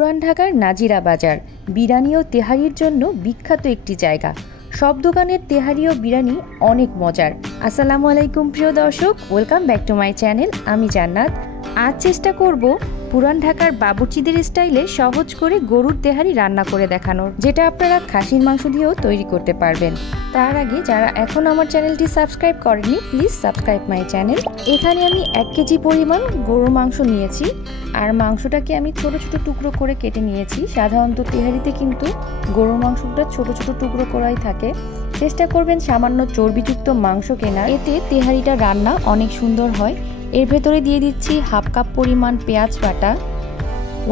পুরান ঢাকার নাজিরা বাজার বিরিয়ানি ও তেহারির জন্য বিখ্যাত একটি জায়গা। সব দোকানের তেহারি ও বিরিয়ানি অনেক মজার। আসসালামু আলাইকুম প্রিয় দর্শক, welcome back to my channel. আমি জান্নাত। আজ চেষ্টা করব পুরান ঢাকার বাবুর্চিদের স্টাইলে সহজ করে গরুর তেহারি রান্না করে দেখানোর, যেটা আপনারা খাসির মাংস দিয়েও তৈরি করতে পারবেন। তার আগে যারা এখন আমার চ্যানেলটি সাবস্ক্রাইব করেননি, প্লিজ সাবস্ক্রাইব মাই চ্যানেল। এখানে আমি 1 কেজি পরিমাণ গরুর মাংস নিয়েছি, আর মাংসটাকে আমি ছোট ছোট টুকরো করে কেটে নিয়েছি। সাধারণত তেহারিতে কিন্তু গরুর মাংসটা ছোট ছোট টুকরো করাই থাকে। চেষ্টা করবেন সামান্য চর্বিযুক্ত মাংস কেনার, এতে তেহারিটা রান্না অনেক সুন্দর হয়। এর ভেতরে দিয়ে দিচ্ছি 1/2 কাপ পরিমাণ পেঁয়াজ বাটা,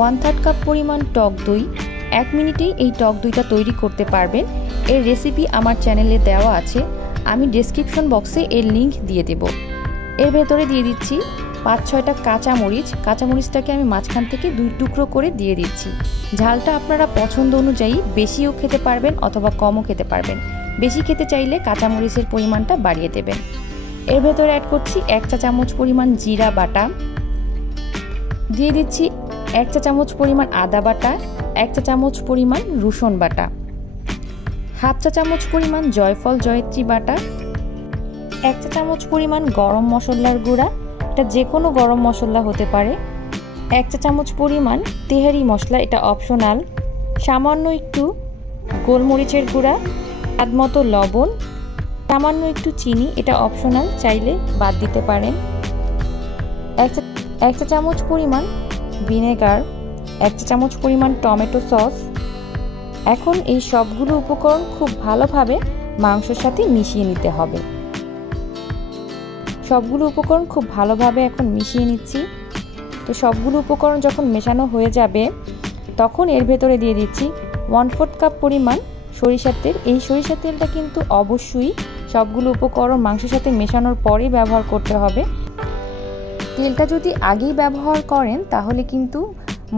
1/3 কাপ পরিমাণ টক দই। 1 মিনিটেই এই টক দইটা তৈরি করতে পারবেন। এর রেসিপি আমার চ্যানেলে দেওয়া আছে, আমি ডেসক্রিপশন বক্সে এর লিংক দিয়ে দেব। এর ভেতরে দিয়ে দিচ্ছি 5-6টা কাঁচামরিচ। কাঁচামরিচটাকে আমি মাঝখান থেকে 2 টুকরো করে দিয়ে দিচ্ছি। ঝালটা আপনারা পছন্দ অনুযায়ী বেশিও খেতে পারবেন অথবা কমও খেতে পারবেন। বেশি খেতে চাইলে কাঁচামরিচের পরিমাণটা বাড়িয়ে দেবেন। এর ভেতরে অ্যাড করছি 1 চা চামচ পরিমাণ জিরা বাটা, দিয়ে দিচ্ছি 1 চা চামচ পরিমাণ আদা বাটা, 1 চা চামচ পরিমাণ রসুন বাটা, 1/2 চা চামচ পরিমাণ জয়ফল জয়ত্রী বাটা, 1 চা চামচ পরিমাণ গরম মশলার গুঁড়া, এটা যে কোনো গরম মশলা হতে পারে, 1 চা চামচ পরিমাণ তেহারি মশলা, এটা অপশনাল, সামান্য একটু গোলমরিচের গুঁড়া, স্বাদ মতো লবণ, সামান্য একটু চিনি, এটা অপশনাল, চাইলে বাদ দিতে পারেন, 1 চা চামচ পরিমাণ ভিনেগার, 1 চা চামচ পরিমাণ টমেটো সস। এখন এই সবগুলো উপকরণ খুব ভালোভাবে মাংসের সাথে মিশিয়ে নিতে হবে। সবগুলো উপকরণ খুব ভালোভাবে এখন মিশিয়ে নিচ্ছি। তো সবগুলো উপকরণ যখন মেশানো হয়ে যাবে, তখন এর ভেতরে দিয়ে দিচ্ছি 1/4 কাপ পরিমাণ সরিষার তেল। এই সরিষার তেলটা কিন্তু অবশ্যই সবগুলো উপকরণ মাংসের সাথে মেশানোর পরেই ব্যবহার করতে হবে। তেলটা যদি আগেই ব্যবহার করেন তাহলে কিন্তু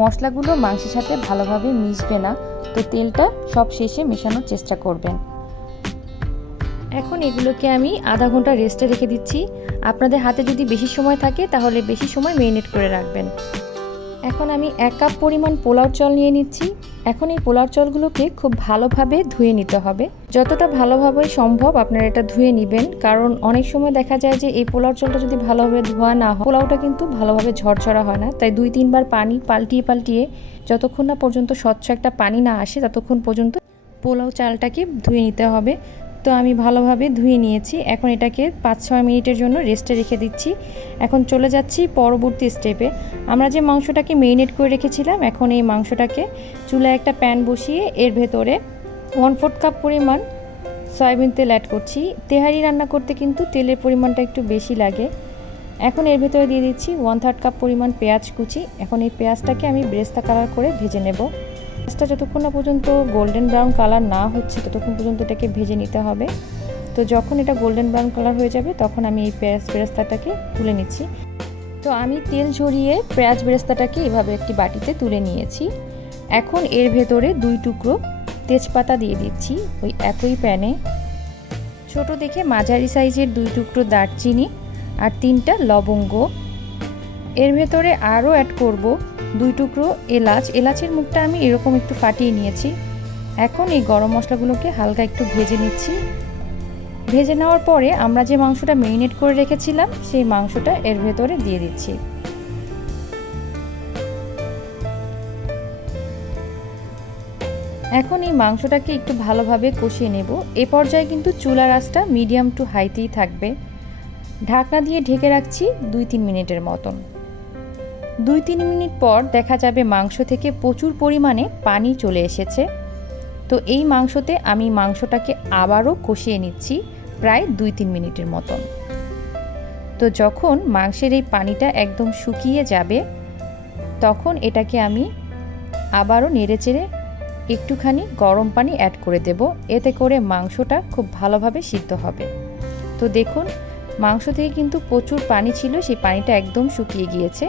মশলাগুলো মাংসের সাথে ভালোভাবে মিশবে না। তো তেলটা সব শেষে মেশানোর চেষ্টা করবেন। এখন এগুলোকে আমি আধা ঘন্টা রেস্টে রেখে দিচ্ছি। আপনাদের হাতে যদি বেশি সময় থাকে তাহলে বেশি সময় মেরিনেট করে রাখবেন। এখন আমি 1 কাপ পরিমাণ পোলাওর চাল নিয়ে নিচ্ছি। এখন এই পোলাওর চালগুলোকে খুব ভালোভাবে ধুয়ে নিতে হবে। যতটা ভালোভাবে সম্ভব আপনারা এটা ধুয়ে নেবেন, কারণ অনেক সময় দেখা যায় যে এই পোলাওর চালটা যদি ভালোভাবে ধোয়া না হয়, পোলাওটা কিন্তু ভালোভাবে ঝরঝরা হয় না। তাই 2-3 বার পানি পাল্টিয়ে যতক্ষণ না পর্যন্ত স্বচ্ছ একটা পানি না আসে ততক্ষণ পর্যন্ত পোলাও চালটাকে ধুয়ে নিতে হবে। তো আমি ভালোভাবে ধুয়ে নিয়েছি। এখন এটাকে 5-6 মিনিটের জন্য রেস্টে রেখে দিচ্ছি। এখন চলে যাচ্ছি পরবর্তী স্টেপে। আমরা যে মাংসটাকে মেরিনেট করে রেখেছিলাম, এখন এই মাংসটাকে চুলায় একটা প্যান বসিয়ে এর ভেতরে 1/4 কাপ পরিমাণ সয়াবিন তেল অ্যাড করছি। তেহারি রান্না করতে কিন্তু তেলের পরিমাণটা একটু বেশি লাগে। এখন এর ভেতরে দিয়ে দিচ্ছি 1/3 কাপ পরিমাণ পেঁয়াজ কুচি। এখন এই পেঁয়াজটাকে আমি বেরেস্তা কালার করে ভেজে নেব। পেঁয়াজটা যতক্ষণ না পর্যন্ত গোল্ডেন ব্রাউন কালার না হচ্ছে ততক্ষণ পর্যন্ত এটাকে ভেজে নিতে হবে। তো যখন এটা গোল্ডেন ব্রাউন কালার হয়ে যাবে তখন আমি এই পেঁয়াজ বেরেস্তাটাকে তুলে নিচ্ছি। তো আমি তেল ঝরিয়ে পেঁয়াজ বেরেস্তাটাকে এভাবে একটি বাটিতে তুলে নিয়েছি। এখন এর ভেতরে 2 টুকরো তেজপাতা দিয়ে দিচ্ছি ওই একই প্যানে। ছোট দেখে মাঝারি সাইজের 2 টুকরো দারচিনি আর 3টা লবঙ্গ। এর ভেতরে আরও অ্যাড করব 2 টুকরো এলাচ। এলাচের মুখটা আমি এরকম একটু ফাটিয়ে নিয়েছি। এখন এই গরম মশলাগুলোকে হালকা একটু ভেজে নিচ্ছি। ভেজে নেওয়ার পরে আমরা যে মাংসটা মেরিনেট করে রেখেছিলাম সেই মাংসটা এর ভেতরে দিয়ে দিচ্ছি। এখন এই মাংসটাকে একটু ভালোভাবে কষিয়ে নেব। এ পর্যায়ে কিন্তু চুলার আঁচটা মিডিয়াম টু হাইতেই থাকবে। ঢাকনা দিয়ে ঢেকে রাখছি 2-3 মিনিটের মতন। 2-3 মিনিট পর দেখা যাবে মাংস থেকে প্রচুর পরিমাণে পানি চলে এসেছে। তো এই মাংসতে আমি মাংসটাকে আবারও কষিয়ে নিচ্ছি প্রায় 2-3 মিনিটের মতন। তো যখন মাংসের এই পানিটা একদম শুকিয়ে যাবে তখন এটাকে আমি আবারও নেড়েচেড়ে একটুখানি গরম পানি অ্যাড করে দেব। এতে করে মাংসটা খুব ভালোভাবে সিদ্ধ হবে। তো দেখুন মাংস থেকে কিন্তু প্রচুর পানি ছিল, সেই পানিটা একদম শুকিয়ে গিয়েছে।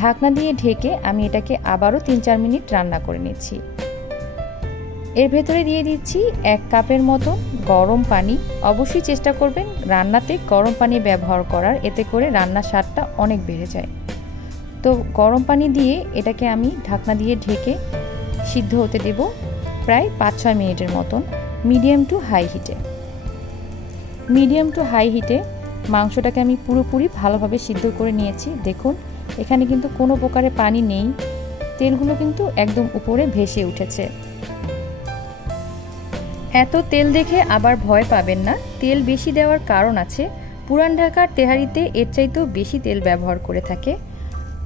ঢাকনা দিয়ে ঢেকে আমি এটাকে আবারও 3-4 মিনিট রান্না করে নিচ্ছি। এর ভেতরে দিয়ে দিচ্ছি 1 কাপের মতো গরম পানি। অবশ্যই চেষ্টা করবেন রান্নাতে গরম পানি ব্যবহার করার, এতে করে রান্নার স্বাদটা অনেক বেড়ে যায়। তো গরম পানি দিয়ে এটাকে আমি ঢাকনা দিয়ে ঢেকে সিদ্ধ হতে দেব প্রায় 5-6 মিনিটের মতন মিডিয়াম টু হাই হিটে। মাংসটাকে আমি পুরোপুরি ভালোভাবে সিদ্ধ করে নিয়েছি। দেখুন এখানে কিন্তু কোনো প্রকারের পানি নেই, তেলগুলো কিন্তু একদম উপরে ভেসে উঠেছে। এত তেল দেখে আবার ভয় পাবেন না, তেল বেশি দেওয়ার কারণ আছে। পুরান ঢাকার তেহারিতে এর চাইতেও বেশি তেল ব্যবহার করে থাকে।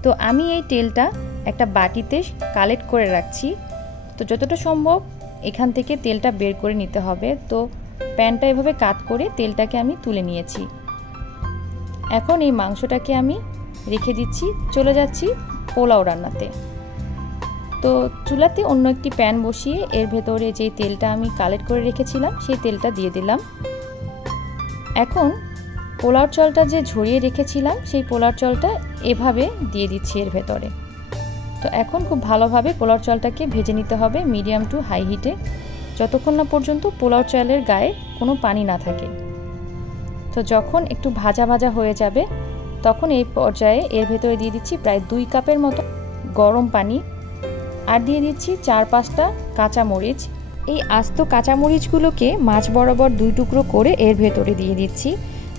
তো আমি এই তেলটা একটা বাটিতে কালেক্ট করে রাখছি। তো যতটা সম্ভব এখান থেকে তেলটা বের করে নিতে হবে। তো প্যানটা এভাবে কাত করে তেলটাকে আমি তুলে নিয়েছি। এখন এই মাংসটাকে আমি রেখে দিচ্ছি, চলে যাচ্ছি পোলাও রান্নাতে। তো চুলাতে অন্য একটি প্যান বসিয়ে এর ভেতরে যে তেলটা আমি কালেক্ট করে রেখেছিলাম সেই তেলটা দিয়ে দিলাম। এখন পোলাও চালটা যে ঝরিয়ে রেখেছিলাম সেই পোলাও চালটা এভাবে দিয়ে দিচ্ছি এর ভেতরে। তো এখন খুব ভালোভাবে পোলাও চালটাকে ভেজে নিতে হবে মিডিয়াম টু হাই হিটে, যতক্ষণ না পর্যন্ত পোলাও চালের গায়ে কোনো পানি না থাকে। তো যখন একটু ভাজা ভাজা হয়ে যাবে তখন এই পর্যায়ে এর ভেতরে দিয়ে দিচ্ছি প্রায় 2 কাপের মতো গরম পানি, আর দিয়ে দিচ্ছি 4-5টা কাঁচামরিচ। এই আস্ত কাঁচামরিচগুলোকে মাছ বরাবর 2 টুকরো করে এর ভেতরে দিয়ে দিচ্ছি।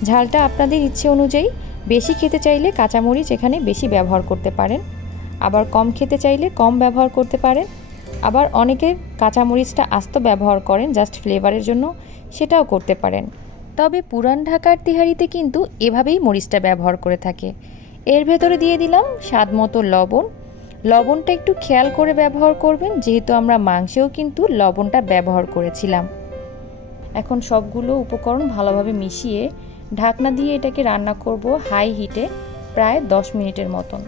ঝালটা আপনাদের ইচ্ছে অনুযায়ী, বেশি খেতে চাইলে কাঁচামরিচ এখানে বেশি ব্যবহার করতে পারেন, আবার কম খেতে চাইলে কম ব্যবহার করতে পারেন। আবার অনেকে কাঁচামরিচটা আস্ত ব্যবহার করেন জাস্ট ফ্লেভারের জন্য, সেটাও করতে পারেন। তবে পুরান ঢাকার তেহারিতে কিন্তু এভাবেই মরিচটা ব্যবহার করে থাকে। এর ভেতরে দিয়ে দিলাম স্বাদ মতো লবণ। লবণটা একটু খেয়াল করে ব্যবহার করবেন, যেহেতু আমরা মাংসেও কিন্তু লবণটা ব্যবহার করেছিলাম। এখন সবগুলো উপকরণ ভালোভাবে মিশিয়ে ঢাকনা দিয়ে এটাকে রান্না করব হাই হিটে প্রায় 10 মিনিটের মতন।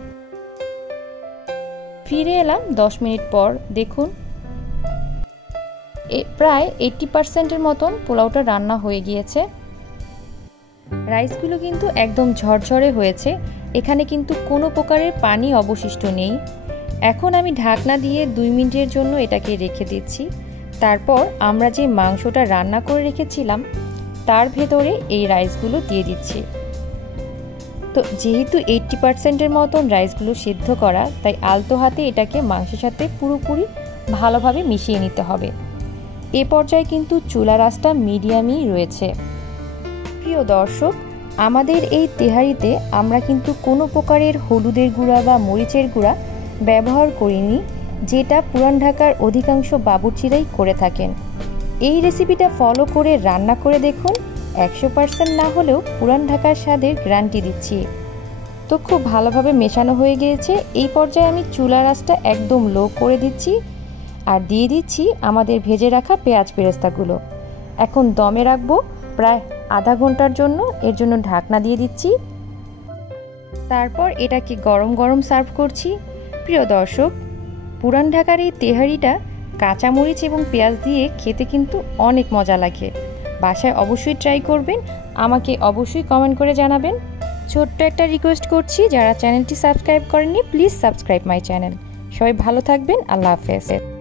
ফিরে এলাম 10 মিনিট পর। দেখুন প্রায় 80% মতন পোলাওটা রান্না হয়ে গিয়েছে। রাইসগুলো কিন্তু একদম ঝরঝরে হয়েছে, এখানে কিন্তু কোনো প্রকারের পানি অবশিষ্ট নেই। এখন আমি ঢাকনা দিয়ে 2 মিনিটের জন্য এটাকে রেখে দিচ্ছি। তারপর আমরা যে মাংসটা রান্না করে রেখেছিলাম তার ভেতরে এই রাইসগুলো দিয়ে দিচ্ছি। তো যেহেতু 80% মতন রাইসগুলো সিদ্ধ করা, তাই আলতো হাতে এটাকে মাংসের সাথে পুরোপুরি ভালোভাবে মিশিয়ে নিতে হবে। এ পর্যায়ে কিন্তু চুলার আঁচটা মিডিয়ামই রয়েছে। প্রিয় দর্শক, আমাদের এই তেহারিতে আমরা কিন্তু কোনো প্রকারের হলুদের গুঁড়া বা মরিচের গুঁড়া ব্যবহার করিনি, যেটা পুরান ঢাকার অধিকাংশ বাবুর্চিরাই করে থাকেন। এই রেসিপিটা ফলো করে রান্না করে দেখুন, 100% না হলেও পুরান ঢাকার স্বাদের গ্যারান্টি দিচ্ছি। তো খুব ভালোভাবে মেশানো হয়ে গিয়েছে। এই পর্যায়ে আমি চুলার আঁচটা একদম লো করে দিচ্ছি আর দিয়ে দিচ্ছি আমাদের ভেজে রাখা পেঁয়াজ বেরেস্তাগুলো। এখন দমে রাখবো প্রায় আধা ঘন্টার জন্য। এর জন্য ঢাকনা দিয়ে দিচ্ছি। তারপর এটাকে গরম গরম সার্ভ করছি। প্রিয় দর্শক, পুরান ঢাকার এই তেহারিটা কাঁচামরিচ এবং পেঁয়াজ দিয়ে খেতে কিন্তু অনেক মজা লাগে। বাসায় অবশ্যই ট্রাই করবেন, আমাকে অবশ্যই কমেন্ট করে জানাবেন। ছোট্ট একটা রিকোয়েস্ট করছি, যারা চ্যানেলটি সাবস্ক্রাইব করেননি প্লিজ সাবস্ক্রাইব মাই চ্যানেল। সবাই ভালো থাকবেন, আল্লাহ হাফেজ।